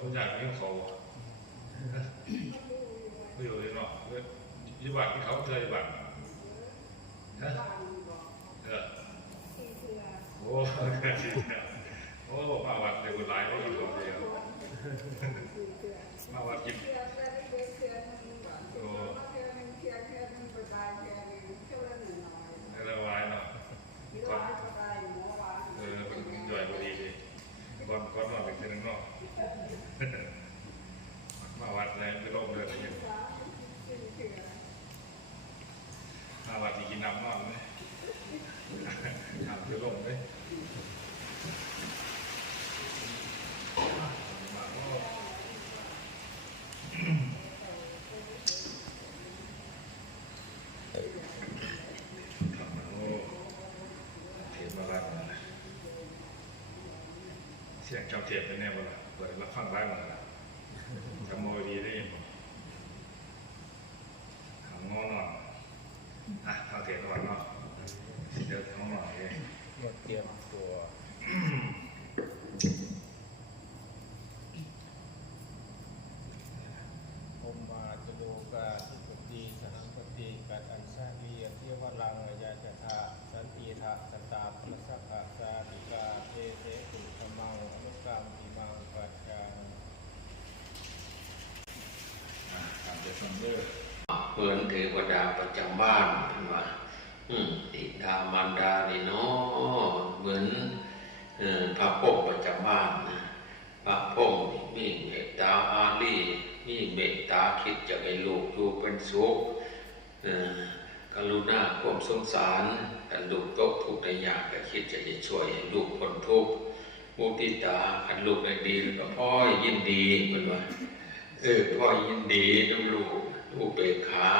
คนอยากมีเขาไม่อยู่เลยเนาะยุบัตที่เขาเคยบัตรฮะเออโอ้โอ้มาวัดเดี๋ยวคนร้ายก็อยู่คนเดียวมาวัดกินโอ้ละวายเนาะก่อนเออเป็นย่อยพอดีเลยก่อนก่อนนอนเป็นเช่นนั้นเนาะ มาวัดอะไรไม่ลงเลยอะไรเงี้ยมาวัดที่กินน้ำนอนไหมน้ำจะลงไหมมาโอ้โอ้เทียเสียงเจ้าเทียบเป็นแน่บ่ล่ะ ปิดรับฟังบ้านมาล่ะจำโมดีได้ยินบ่หางอนอนอะเอาเทียบระหว่างเนาะเดี๋ยวท้องหน่อยเองเตรียมตัวพมมาจโลกาทิปตีสหังปตีกัดอันสาลียเทียวลังยาจทาสันติทะสตาพระสัพพะสาติกาเทเทตุธรรมังอนุกรรมติมังปัจจานัง อะตาม เหมือนเทวดาประจำบ้านเห็นว่าอืมติดามารดานี่เนาะเหมือนพระพงประจำบ้านนะพระพงนี่มีเมตตาอารีมีเมตตาคิดจะให้ลูกอยู่เป็นสุขเอ่อกรุณาความสงสารกันลูกตกทุกข์ได้ยากก็คิดจะจะช่วยให้ลูกพ้นทุกข์มุติตาคันลูกได้ดีแล้วก็พ่อยินดีเหมือนว่า เออพ่อยินดีน้ำลูกลูกเบกขา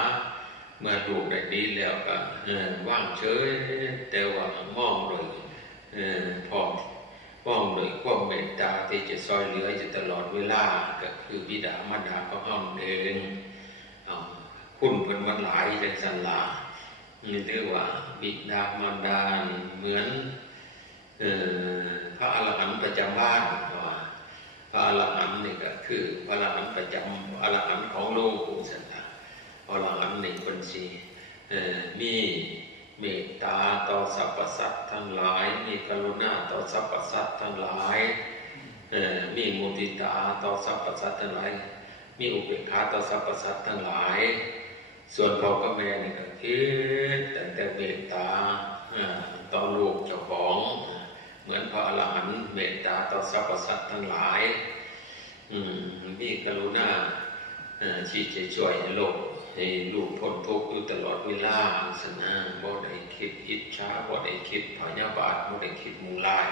เมื่อลูกได้ดีแล้วก็ว่างเฉยแต่ว่ามองโดยพร้อมมองโดยความเมตตาที่จะซอยเหลืออยู่ตลอดเวลาก็คือบิดามารดาของเฮาเองเอาคุณเพิ่นมันหลายจังสันลาเรียกว่าบิดามารดาเหมือนเอ่อพระอรหันต์ประจำบ้าน พระอรหันต์นี่ก็คือพระอรหันต์ประจำพระอรหันต์ของโลกสันนะพระอรหันต์นี่คนสี่มีเมตตาต่อสรรพสัตว์ทั้งหลาย มีกรุณาต่อสรรพสัตว์ทั้งหลายมีมุติตาต่อสรรพสัตว์ทั้งหลาย มีอุเบกขาต่อสรรพสัตว์ทั้งหลาย ส่วนพ่อกับแม่นี่ก็คิดแต่แต่เมตตาต่อลูกเจ้าของ เหมือนพระอรหันต์เมตตาต่อสรรพสัตว์ทั้งหลาย อืมมีกรุณาเอ่อที่จะช่วยให้โลกให้ลูกพ้นทุกข์อยู่ตลอดเวลาสนะบ่ได้คิดอิจฉาบ่ได้คิดพยาบาทบ่ได้คิดมุงลาย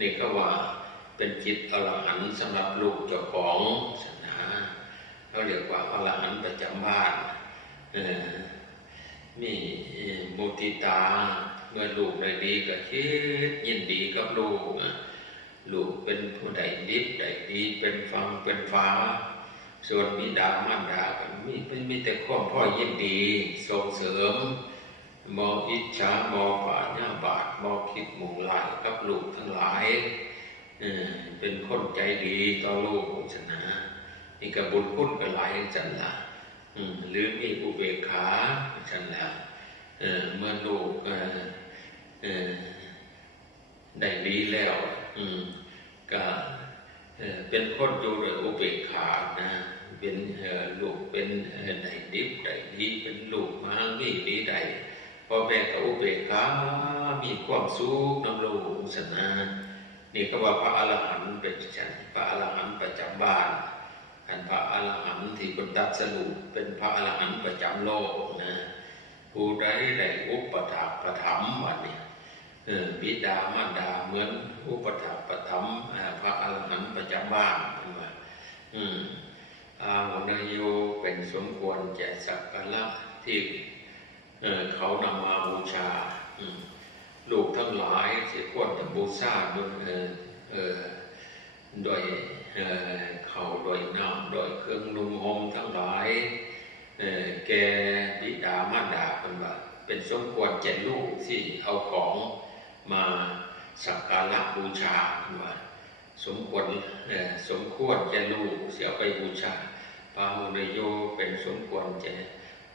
นี่ก็ว่าเป็นจิตอรหันต์สำหรับลูกเจ้าของสนะเขาเรียกว่าอรหันต์ประจำบ้านเอ่มีมุติตา เมื่อลูกได้ดีก็คิดยินดีกับลูกอะลูกเป็นผู้ใดดิบใดดีเป็นฟังเป็นฟ้า ส่วนบิดามารดาก็มีเป็นมีแต่ความพ่อยินดีส่งเสริม มองอิจฉามองป่าหน้าบาดมองคิดมุ่งลายกับลูกทั้งหลายเออเป็นคนใจดีต่อลูกชนะนี่ก็บุญคุณก็หลายจังละหรือมีอุเบกขาฉันแล้วเมื่อลูกเได้ดีแล้ว อืมก็เออเป็นคนอยู่ด้วยอุเบกขานะ เป็นลูกเป็นได้ดิบได้ดีเป็นลูกมามีดีได้พอแม่ก็อุเบกขามีความสุขนำลูกสนะนี่ก็ว่าพระอรหันต์เป็นฉันพระอรหันต์ประจำบ้านอันพระอรหันต์ที่เป็นตัดสรุปเป็นพระอรหันต์ประจำโลกนะผู้ใดได้อุปถัมภ์ประถมภ์อันนี้ บิดามารดาเหมือนอุปถัมภ์ประถมภ์อ่าพระอรหันต์ประจำบ้านเห็นไหมอืมอาหุนโยเป็นสมควรแก่สักการะที่เขานำมาบูชาลูกทั้งหลายเสียควรจะบูชาด้วยโดยเขาโดยน้ำโดยเครื่องนุ่งห่มทั้งหลายเอ่อแกบิดามารดาเป็นว่าเป็นสมควรแก่ลูกที่เอาของ มาสักการะบูชาเป็นว่าสมควรสมควรแก่ลูกเสียไปบูชาปาหุนโยเป็นสมควรแก่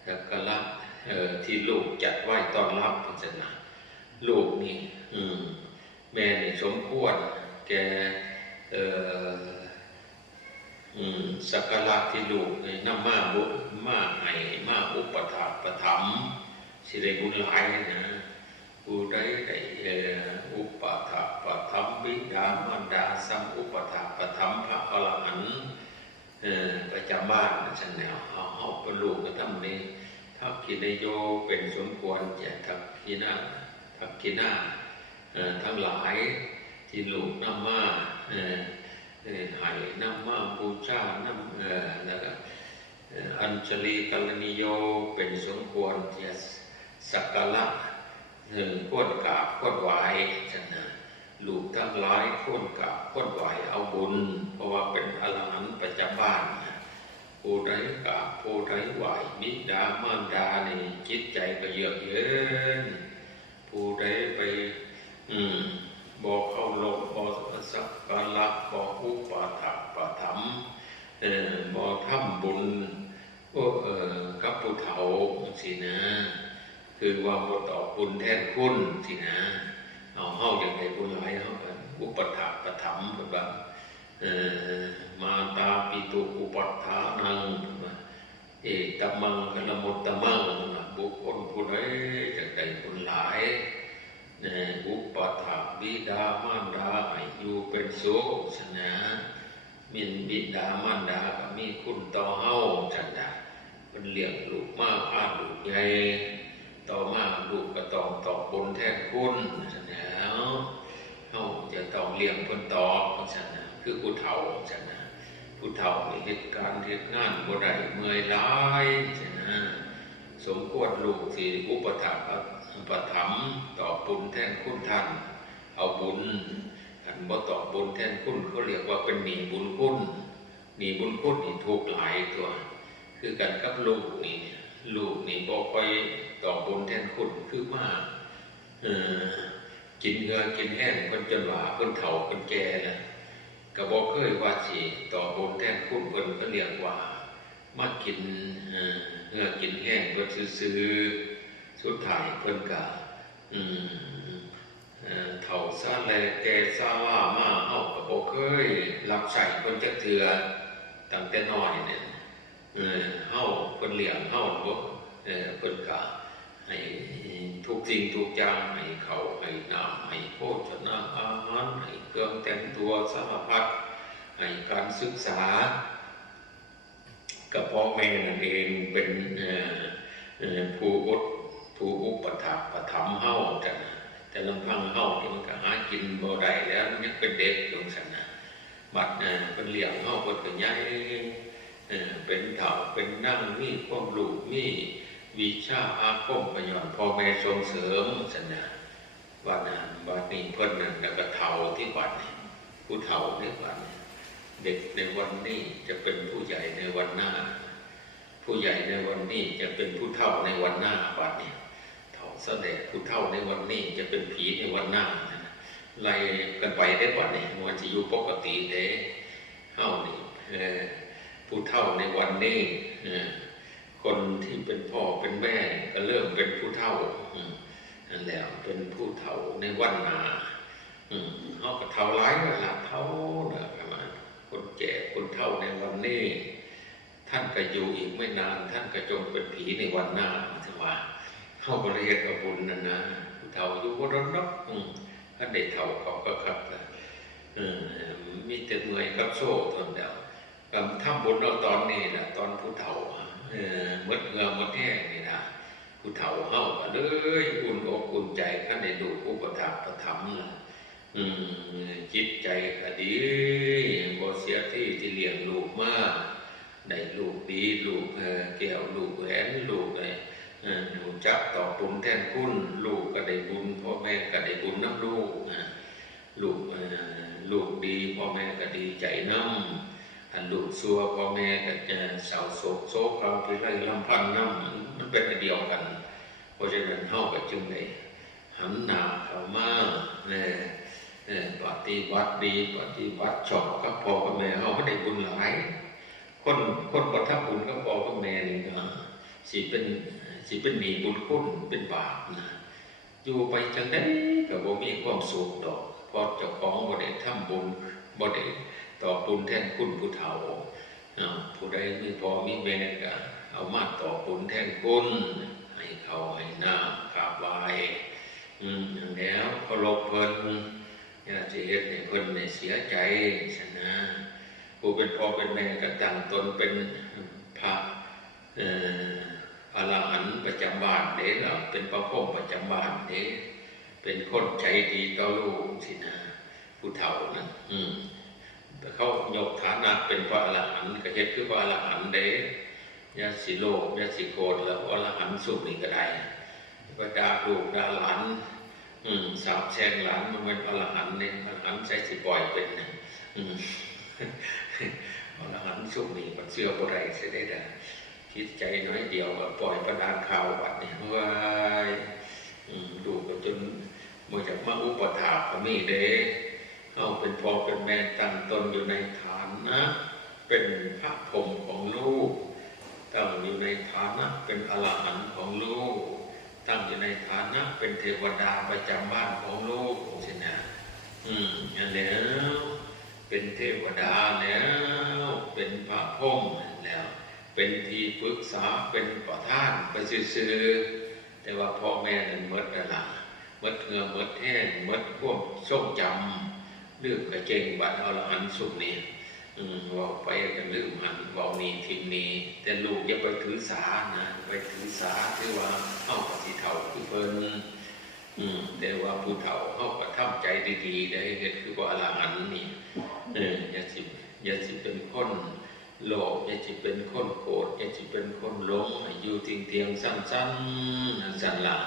สักการะที่ลูกจัดไหว้ต้อนรับพิจารณาลูกนี่แม่นี่สมควรแก่สักการะที่ลูกในี่นำมาบุมาให้มาอุปถากประถมสิได้บุญหลายนะ ผู้ใดได้เออุปถากปฐมบิดามารดาสัมอุปถากปฐมพระอรหันต์เออประจำบ้านฉันแนวเอาเอาปลูกก็ทำนี้ทักกินโยเป็นสมควรแก่ทักกินาทักกินาเออทั้งหลายที่ลูกนำมาเอ่อเอ่อให้นำมาบูชานำเออแล้วก็เอ่ออัญชลีกัลนิโยเป็นสมควรแก่สักการะ หนึ่งข้นกราบข้นไหวฉันนะลูกทั้งหลายข้นกราบข้นไหวเอาบุญ เพราะว่าเป็นอรหันต์ประจำบ้านผู้ใดกราบผู้ใดไหวบิดามารดานี่จิตใจก็เยือกเย็นผู้ใดไป อืมบอกเข้าลงบอกสักการะบอกอุปถักปะถมภ์เออบอกทำบุญโอ้เออกับผู้เฒ่าสินะ คือว่าบทตอบบุญแทนคุณสินะเอาเฮาอย่างไรบุญหลายเฮากันอุปถัมภ์ประถมภ์แบบเอ่อมาตาปิตุอุปัฏฐานังเอตมังกลมุตมังบุคคลผู้ใดจะได้บุญหลายเอ่ออุปถัมภ์บิดามารดาให้อยู่เป็นสุขสนะมินบิดามารดาก็มีคุณต่อเฮาจังได๋เป็นเลี้ยงลูกมากพาลูกใหญ่ ต่อมาลูกก็ต้องตอบบุญแทนคุณฉะนั้นเฮาจะต้องเลี้ยงเพิ่นตอบฉะนั้นคือผู้เฒ่าฉะนั้นผู้เฒ่านี่เหตุการณ์เหตุงานบ่ได้เมื่อยหลายฉะนั้นสมควรลูกที่อุปถัมภ์อุปถัมภ์ตอบบุญแทนคุณท่านเอาบุญอันบ่ตอบบุญแทนคุณเขาเรียกว่าเป็นหนีบุญคุณหนีบุญคุณนี่ถูกหลายตัว คือกันกับลูกนี่ ลูกนี่บอกไปต่อบุญแทนคุณคือว่าเออกินเงือกินแห้งคนจนว่าคนเฒ่าคนแก่นะก็บอกเคยว่าสิต่อบุญแทนคุณเพิ่นก็เรียกว่ามากินเออเงือกินแห้งเพิ่นซื้อสุดท้ายเพิ่นก็อืมเอ่าซาแลแก่ซาว่ามาเฮาก็บ่เคยรับใช้เพิ่นจักเทื่อตั้งแต่น้อยเนี่ย เออเฮาเพิ่นเหลี้ยงเฮ้าบ่เออเพิ่นก็ให้ทุกสิ่งทุกอย่างให้เขาให้น้ำให้โภชนาอาหารให้เครื่องแต่งตัวสารพัดให้การศึกษากับพ่อแม่นั่นเองเป็นผู้อดผู้อุปถัมภ์ประถมเฮ้าจ้ะนแต่ลำพังเฮ้านี่มันก็หากินบ่ได้แล้วมันยังเป็นเด็กอยู่ซั่นน่ะบัดน่ะเพิ่นเลี้ยงเฮ้าเพิ่นก็ใหญ่ เป็นเถ่าเป็นนั่งมีความรู้มีวิชาอาคมประยชน์พ่อแม่ส่งเสริมสัญญาว่านะบัดนี้เพิ่นนั่นแล้วก็เถ่าที่บัดนี้ผู้เถ่าที่บัดนี้เด็กในวันนี้จะเป็นผู้ใหญ่ในวันหน้า ผู้ใหญ่ในวันนี้จะเป็นผู้เฒ่าในวันหน้าบัดนี้เฒ่าแสดงผู้เฒ่าในวันนี้จะเป็นผีในวันหน้าไล่กันไปได้บัดนี้มันจะอยู่ปกติเด้เฮานี่ ผู้เฒ่าในวันนี้คนที่เป็นพ่อเป็นแม่ก็เริ่มเป็นผู้เฒ่านั่นแหละเป็นผู้เฒ่าในวันหนาเขาก็เฒ่าร้ายเวลาเฒ่านะประมาณคนแก่คนเฒ่าในวันนี้ท่านก็อยู่อีกไม่นาน ท่านก็จงเป็นผีในวันหน้าถือว่าเข้าบริเวณกับบุญนั่นนะผู้เฒ่าอยู่บนรถนกท่านได้เฒ่าเขาก็ขับมีแต่เหนื่อยกับโซ่ทนเดียว ก็ทำบุญเราตอนนี้นะตอนผู้เฒ่าเออมดเงือหมดแห้งนี่นะผู้เฒ่าเฮาก็เลยอุ่นอกอุ่นใจขันด้ดูอุปถัมภ์ประถมนะอืมจิตใจก็ดีบเสียที่ที่เลี้ยงลูกมาได้ลูกดีลูกเอ่อแก้วลูกแหวนลูกอะไรเอ่อรู้จักต่อบุญแทนคุณลูกก็ได้บุญพ่อแม่ก็ได้บุญน้ำลูกลูกลูกดีพ่อแม่ก็ดีใจน้ำ อันลูกซัวพ่อแม่ก็จะเศร้าโศกโศกเราไปไล่ลำพันน้ำมันเป็นเดียวกันเพราะฉะนั้นเฮาก็จึงได้หันหนาเข้ามาเนี่ยเออปฏิบัติดีปฏิบัติชอบกับพ่อกับแม่เขาก็ได้บุญหลาย คนคนประทับบุญกับพ่อกับแม่นี่ก็สิเป็นสิเป็นหนีบุญคุณเป็นบาปนะอยู่ไปจังได้ก็บ่มีความสุขดอกพราะเจ้าของบ่ได้ทำบุญบ่ได้ ตอบบุญแทนคุณผู้เฒ่าอ่าผู้ใดมีพอมีแม่ก็เอามาตอบบุญแทนคุณให้เขาให้หน้ากราบไหว้อืมอย่างแล้วเคารพเพิ่นอย่าสิเฮ็ดให้เพิ่นเนี่ยเสียใจชนะผู้เป็นพ่อเป็นแม่ก็ตั้งตนเป็นพระอรหันต์ประจำบ้านเด้เราเป็นพระพรหมประจำบ้านเด้เป็นคนใจดีต่อลูกสินะผู้เฒ่านะอืม แต่เขายกฐานะเป็นพระอรหันต์ก็เฮ็ดคือพระอรหันต์เด้ยาสิโลกยาสิโกรธแล้วอรหันต์สุขนี่ก็ได้ก็ดาลูกดาหลานอืมสาบแช่งหลานมันเป็นอรหันต์เนี่ยอรหันต์ใช้สิปล่อยเป็นอืมอรหันต์สุขนี่มันเชื่อบ่ได้เสียได้แต่คิดใจน้อยเดียวก็ปล่อยประดานข่าวบัดนี้ว้ายอืมดูก็จนมื่อจากมาอุปถากก็มีเด้ เอเป็นพ่อเป็นแม่ตั้งตนอยู่ในฐานนะ เป็นพระพรมของลูกตั้งอยู่ในฐานะเป็นอรหันต์ของลูก ตั้งอยู่ในฐานะเป็นเทวดาประจำบ้านของลูกใช่ไหมอืมอันแล้วเป็นเทวดาแล้ว เป็นพระพรหมแล้ว เป็นที่ปรึกษาเป็นประธานไปซื่อๆแต่ว่าพ่อแม่นั้นหมดแล้วล่ะหมดเงือหมดแห้งหมดพวกทรงจำ เรื่องกระเจงบัดเอาละหันสุขนี้อืมเว่าไปกันลืมหันเว่านี่ทิมนี้ แต่ลูกอย่าไปถือสานะไปถือสาที่ว่าเข้าปฏิเท่าคือเพิ่นอืมแต่ว่าผู้เฒ่าเขาก็ทำใจดีๆได้เห็นคือว่าอรหันต์นี่เอออย่าสิอย่าสิเป็นคนโลภอย่าสิเป็นคนโกรธอย่าสิเป็นคนหลงอยู่เทียงเทียงๆสั้นๆสั้นละ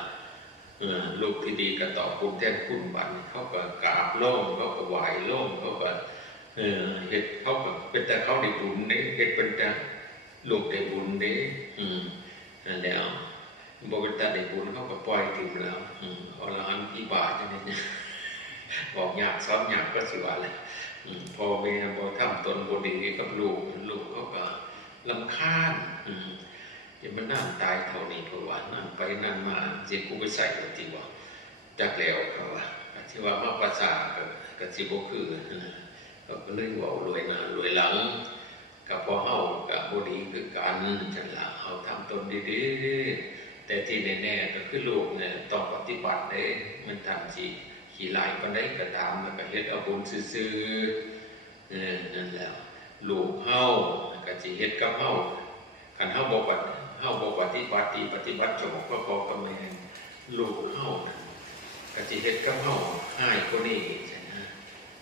ลูกที่ดีก็ตอบคุณแทนคุณบันเขาก็กราบโล่งเขาก็ไหวโล่งเขาก็เออเห็ดเขาก็เป็นแต่เขาได้บุญเด้เห็ดเป็นแต่ลูกได้บุญเด้อืมนั่นแล้วบอกว่าแต่ได้บุญเขาก็ปล่อยถึงแล้วอืมอรหันต์ที่บาทจังนี้เนี่ยบอกอยากซ้อมอยากก็สิว่าเลยพอแม่บอทำตนบดีกับลูกลูกเขาก็ลำคาญ อืมจะมานั่งตายเท่านี้เพราะว่านั่งไปนั่งมาสิกูไปใส่ก็ทีว่าจักแล้วเขาว่าที่ว่ามาประสาทก็ก็สิบ่คือนะเขาก็เลยว่ารวยหน้ารวยหลังกับพอเฮากับบดีคือกันฉันละเอาทำตนดีๆแต่ที่แน่ๆก็คือลูกเนี่ยต้องปฏิบัติเด้มันทำสิขี่ไล่ปันได้ก็ตามแล้วก็เฮ็ดเอาบุญซื่อๆเออนั่นแล้วลูกเฮาก็สิเฮ็ดกับเฮาคันเฮาบ่ปฏิ เฮาบ่ปฏิบัติปฏิบัติชอบก็พอกับแม่นลูกเฮาก็สิเฮ็ดกับเฮาให้คนนี้ใช่นะ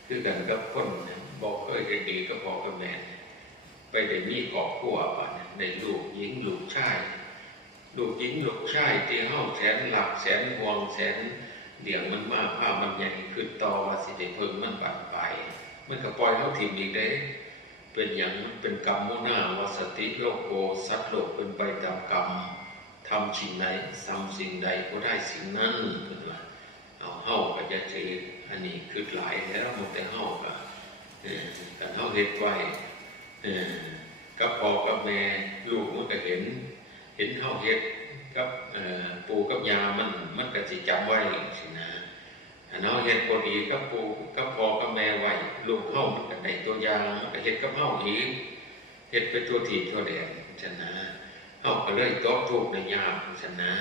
คือกันกับคนเนี่ยบ่เคยเฮ็ดดีกับพ่อกับแม่ไปได้มีครอบครัวป่ะเนี่ยได้ลูกหญิงลูกชายลูกหญิงลูกชายที่เฮาแสนหลักแสนห่วงแสนเดี่ยงมันมากภาพมันใหญ่ขึ้นต่อว่าสิได้เพิ่งมันบัดไป มันก็ปล่อยเขาถิ่มอีกได้ เป็นอย่างมันเป็นกรรมโมนาวาสติโลกโกสัตโลกเป็นไปตามกรรมทำสิ่งใดทำสิ่งใดก็ได้สิ่งนั้นเพิ่นว่าเอาเฮาก็จะถืออันนี้คือหลายแล้วหมดแต่เฮาก็เออกันเฮาเฮ็ดไว้เออกับพ่อกับแม่ลูกมันก็เห็น เห็นเฮาเฮ็ดกับเออปู่กับยามันมันก็สิจำไว้สิ นะอันเฮาเฮ็ดบ่ดีกับปูกับพอกับแม่ไหวลูกเฮามันก็ได้ตัวยางเฮ็ดกับเฮาอีกเฮ็ดเป็นตัวทีบตัวแดงฉะนะเฮาก็เลยตอบทุกในยามฉะนะ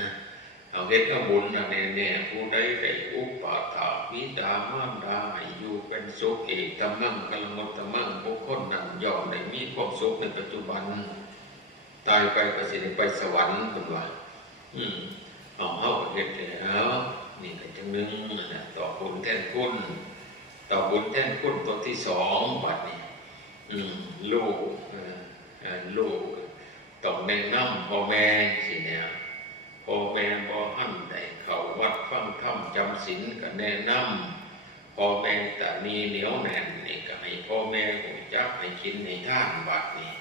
เอาเฮ็ดเอาบุญอันแน่ๆผู้ใดได้อุปาถาวิดามารดาให้อยู่เป็นสุขเอกตมั่งกัลมุตตมังบุคคลนั้นยอมได้มีความสุขในปัจจุบัน ตายไปก็สิไปสวรรค์เป็นว่าอืมเอาเฮาเฮ็ดแล้ว นี่ก็จังหนึงนั่นน่ะต่อบุญแท่นคุณต่อบุญแท่นคุณตัวที่สองบัดนี้ลูกลูกต้องแนะนำพ่อแม่สิเนี่ยพ่อแม่บ่หั่นได้เขาวัดฟังธรรมจำศีลก็แนะนำพ่อแม่ตะนีเหนียวแน่นนี่ก็ให้พ่อแม่หูจักให้กินให้ทานบัดนี้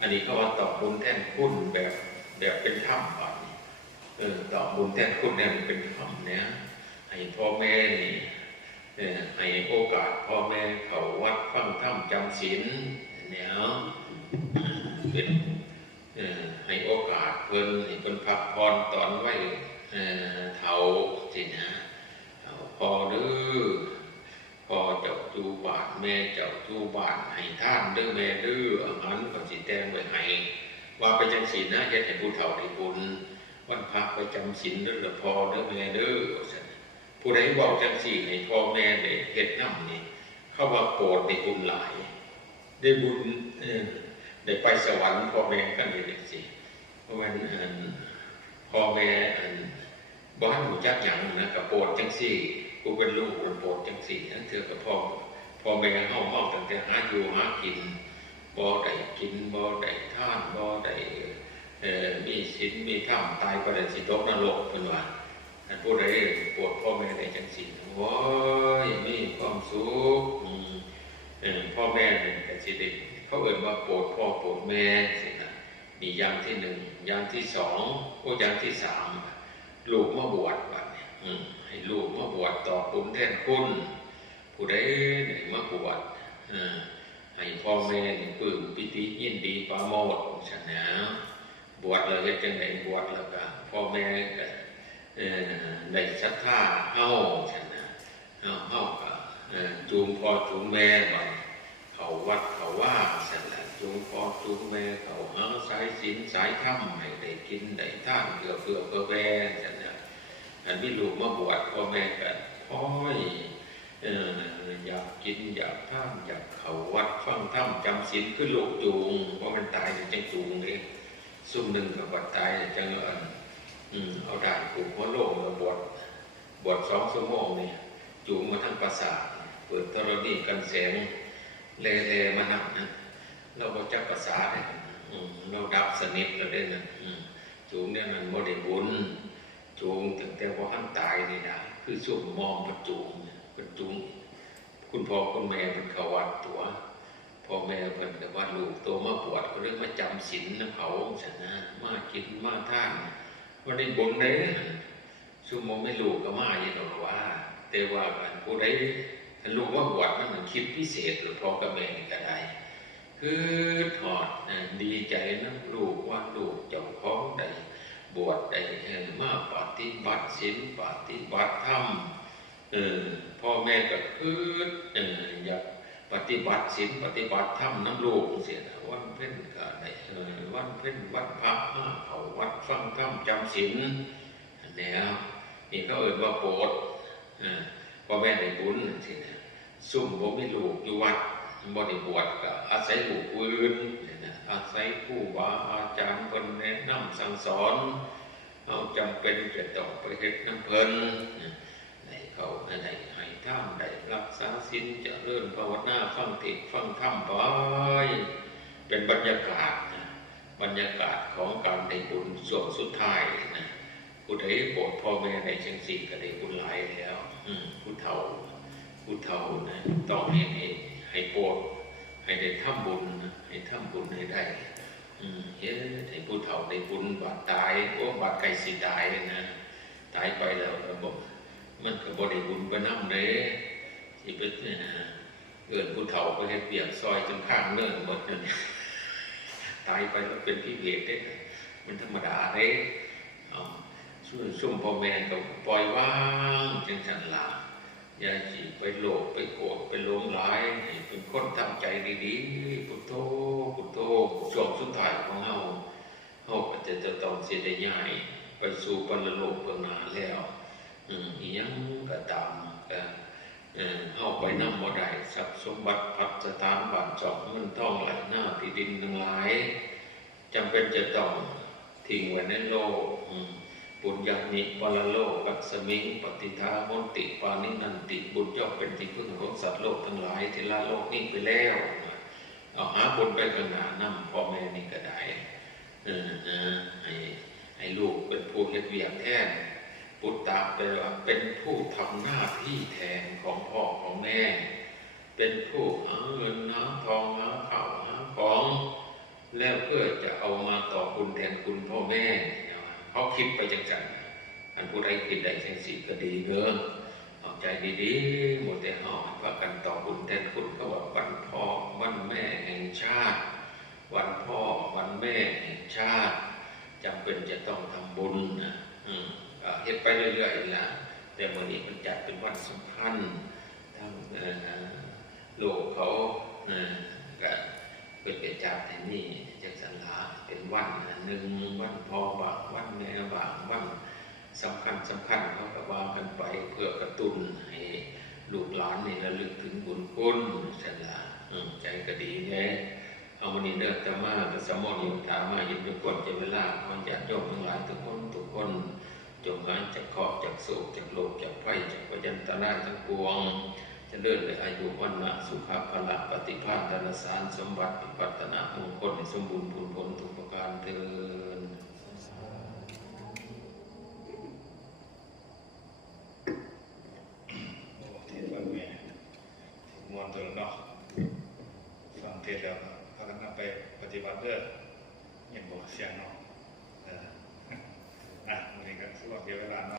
อันนี้เขาว่าตอบบุญแท่นคุณแบบแบบเป็นธรรมบ เออตอบบุญแทนคุณเนี่ยมันเป็นธรรมเนี่ยให้พ่อแม่นี่เออให้โอกาสพ่อแม่เขาวัดฟังธรรมจำศีลเนี่ยเป็นเออให้โอกาสเพิ่นให้เพิ่นพักผ่อนตอนไว้เอ่อเฒ่าสินะพอเด้อพอเจ้าจูบาทแม่เจ้าจูบาทให้ท่านเด้อแม่เด้ออาหารก็สิแต่งไว้ให้ว่าไปจังศีลนะเฮ็ดให้ผู้เฒ่าได้บุญ วันพระประจำศีลเด้อพอเด้อแม่เด้อว่าซั่นผู้ใดบอกจังสี่ในพ่อแม่ได้เฮ็ดน้ำนี่เขาว่าโปรดได้บุญหลาย ได้บุญได้ไปสวรรค์พ่อแม่กันเลยสิเพราะว่าอันพ่อแม่บ้านหมูจักหยังนะกับโปรดจังสี่กูเป็นลูกเป็นโปรดจังสี่นั่นเถอกับพ่อพ่อแม่เฮาเฮาตั้งแต่หาอยู่หากินบ่ได้กินบ่ได้ท่านบ่ได้ มีศีลมีธรรมตายก็ได้สิตกนรกเพิ่นว่าอันผู้ใดปวดพ่อแม่ได้จังสิโอ้ยมีความสุขพ่อแม่เนี่ยแต่สิได้เขาเอ่ยว่าปวดพ่อปวดแม่สินะมียางที่หนึ่งยางที่สองโอ้ยางที่สามลูกมาบวชบัดเนี่ยให้ลูกมาบวชต่อปุญแทนคุณผู้ใดเนี่ยมาบวชให้พ่อแม่เนี่ยปลื้มปิติยินดีปราโมทย์ชนะ บวชแล้วเฮ็ดจังไดบวชแล้วก็พ่อแม่ก็ได้ศรัทธาเฮาฉันะเฮาเฮาก็เอ่อจูงพ่อจูงแม่ไปเขาวัดเขาว่าฉันละจูงพ่อจูงแม่เขาหาสายศีลสายธรรมให้ได้กินได้ท่านเพื่อเพื่อเพื่อแว่ฉันะอันมีลูกมาบวชพ่อแม่กันพ่อยอยากกินอยากท่านอยากเขาวัดฟังธรรมจำศีลคือลูกจูงเพราะมันตายจังจูงเลย ซุ่มหนึ่งกับวัดตายจังเอิญอืมเอาด่านปลูกหัวโลกมาบวชบวชสองชั่วโมงเนี่ยจูงมาทั้งประสาทเปิดธรณีกันแสงเลเลมานั่งนะเราบอกจักภาษาเนี่ยเราดับสนิทเราได้นะจูงเนี่ยมันโมเดลบุญจูงถึงแต่ว่าท่านตายนี่นะคือสุ่มมองประจูงประจูงคุณพ่อคุณแม่เป็นเขวัดตัว พ่อแม่เป็นแต่ว่าลูกโตมาบวชก็เรื่องมาจำศีลนะเขาชนะมากินมาท่านวันนี้บุญได้ชั่วโมงไม่ลูกก็มาอย่างหรอกว่า แต่ว่าการผู้ใดถ้าลูกว่าบวชนั่นมันคิดพิเศษหรือพ่อกับแม่ก็ได้คือถอดดีใจนะลูกว่าลูกเจ้าของได้บวชได้เออมาปฏิบัติศีลปฏิบัติธรรมเออพ่อแม่ก็คือเอออยาก ปฏิบัติศีลปฏิบัติธรรมน้ำลูกเสียนะวันเพ็ญก็ได้เออวันเพ็ญวัดพระมาเขาวัดฟังธรรมจำศีลอันแล้วนี่เขาเอ่ยว่าโปรดอพ่อแม่ได้บุญสินะซุ่มบ่มีลูกอยู่วัดบริบวชก็อาศัยลูกอื่นนะอาศัยผู้บาอาจารย์คนแนะนำสั่งสอนเอาจำเป็นจะต้องไปเฮ็ดน้ำเพลิน เขาให้ให้ท่ามได้รักษาศีลเจะเริ่มภาวนาฟังเทศฟังธรรมไปเป็นบรรยากาศนะบรรยากาศของการได้บุญส่วนสุดท้ายนะผู้ใดโปรดพ่อแม่ในจังสีก็ได้บุญหลายแล้วผู้เฒ่าผู้เฒ่านะต้องให้ให้ให้โปรดให้ได้ทำบุญนะให้ทำบุญให้ได้เฮ้ยให้ผู้เฒ่าได้บุญบาดตายโอ้บาดไก่สิตายเลยนะตายไปแล้วระบบ มันก็บ่ได้บุญไปนำเลยสิไปเอ่อเกิดผู้เฒ่าไปเฮ็ดเปียกซอยจนข้างเนิ่นหมดนั่นตายไปแล้วเป็นพี่เอกเด้มันธรรมดาเด้ช่วยช่วงพ่อแม่ก็ปล่อยว่างจังสันลาอย่าจีไปโลภไปโกรธไปหลงหลายเป็นคนทำใจดีๆพุทโธพุทโธช่วงสุดท้ายของเฮาเฮาก็จะจะต้องเสียได้ง่ไปสู่ปรโลกเบื้องหน้าแล้ว อีหยังก็ตามก็เอ่อเฮาไปนำบ่ได้ทรัพย์สมบัติพัฒสถานบานจอกเงินทองไหลหน้าที่ดินทั้งหลายจำเป็นจะต้องทิ้งไว้ในโลกอืมปุญญานิปรโลกัสมิงปฏิทามนติปานินันติบุญย่อมเป็นที่พึ่งของสัตว์โลกทั้งหลายที่ละโลกนี้ไปแล้วเอาหาบุญไปกันหนานํพ่อแม่นี่ก็ได้เออนะให้ให้ลูกเป็นผู้เฮ็ดเวียกแทน ปุตตะแปลว่าเป็นผู้ทำหน้าที่แทนของพ่อของแม่ เป็นผู้หาเงินหาทองหาข้าวหาของ แล้วเพื่อจะเอามาต่อคุณแทนคุณพ่อแม่เขาคิดไปจังจังอันผู้ใดคิดได้จังสิก็ดีเนอะเอาใจดีๆหมดแต่หอพากันต่อบุญแทนคุณก็ว่าวันพ่อวันแม่แห่งชาติ วันพ่อวันแม่แห่งชาติจำเป็นจะต้องทำบุญนะอืม เฮ็ดไปเรื่อยๆนะแต่วันนี้มันจัดเป็นวันสำคัญทั้งเอ่อโลกเขาก็เป็นเกิดจากที่นี่จากสันหาเป็นวันหนึ่งวันพ่อบางวันแม่บางวันสำคัญสำคัญเขาก็วางกันไปเพื่อกระตุ้นให้ลูกหลานนี่ระลึกถึงบุญคุณสันหาใจก็ดีแน่เอาวันนี้เด้อจะมาสมองอยู่ถามมายินทุกคนจะเวลาคนจะโยมทั้งหลายทุกคนทุกคน จงหายจากเคราะห์จากโศกจากโลภจากไฟจากพยันตรายทั้งปวงจะเดินในอายุวันนะสุขภาละปฏิภาณธนสารสมบัติปัตนามงคลสมบูรณ์ผลผลทุกประการเถิด